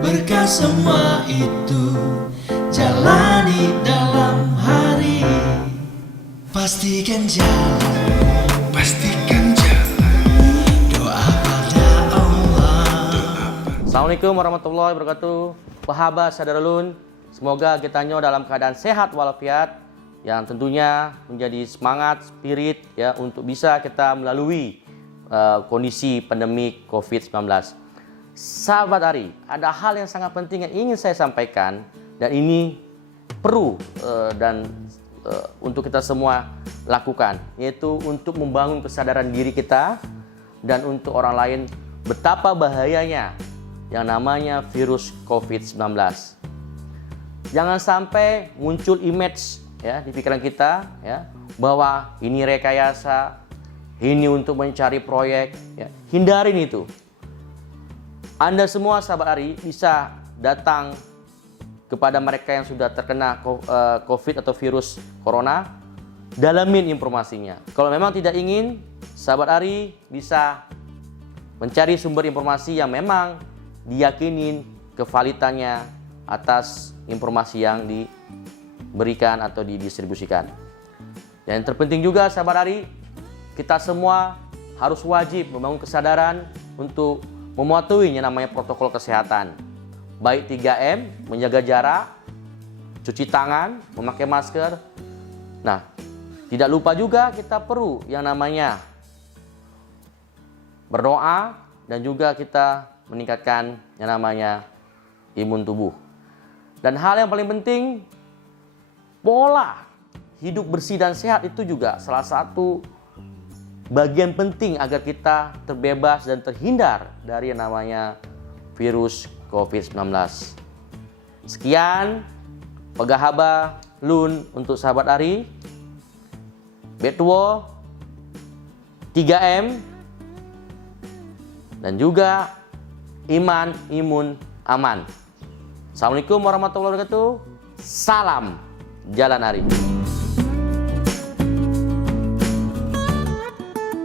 Berkah semua itu jalani dalam hari. Pastikan jalan, doa pada Allah. Assalamualaikum warahmatullahi wabarakatuh. Sahabat Sadarulun, semoga kita dalam keadaan sehat walafiat, yang tentunya menjadi semangat, spirit ya untuk bisa kita melalui kondisi pandemi COVID-19. Sahabat Ari, ada hal yang sangat penting yang ingin saya sampaikan, dan ini perlu untuk kita semua lakukan, yaitu untuk membangun kesadaran diri kita dan untuk orang lain betapa bahayanya yang namanya virus COVID-19. Jangan sampai muncul image ya di pikiran kita ya bahwa ini rekayasa, ini untuk mencari proyek ya. Hindarin itu. Anda semua sahabat Ari bisa datang kepada mereka yang sudah terkena COVID atau virus corona, dalamin informasinya. Kalau memang tidak ingin, sahabat Ari bisa mencari sumber informasi yang memang diyakinin kevalitannya atas informasi yang diberikan atau didistribusikan. Yang terpenting juga sahabat Ari, kita semua harus wajib membangun kesadaran untuk mematuhi yang namanya protokol kesehatan. Baik 3M, menjaga jarak, cuci tangan, memakai masker. Nah, tidak lupa juga kita perlu yang namanya berdoa dan juga kita meningkatkan yang namanya imun tubuh. Dan hal yang paling penting, pola hidup bersih dan sehat itu juga salah satu bagian penting agar kita terbebas dan terhindar dari yang namanya virus COVID-19. Sekian Pegahaba Lun untuk sahabat Ari. Betuo 3M dan juga iman, imun, aman. Assalamualaikum warahmatullahi wabarakatuh. Salam Jalan Ari.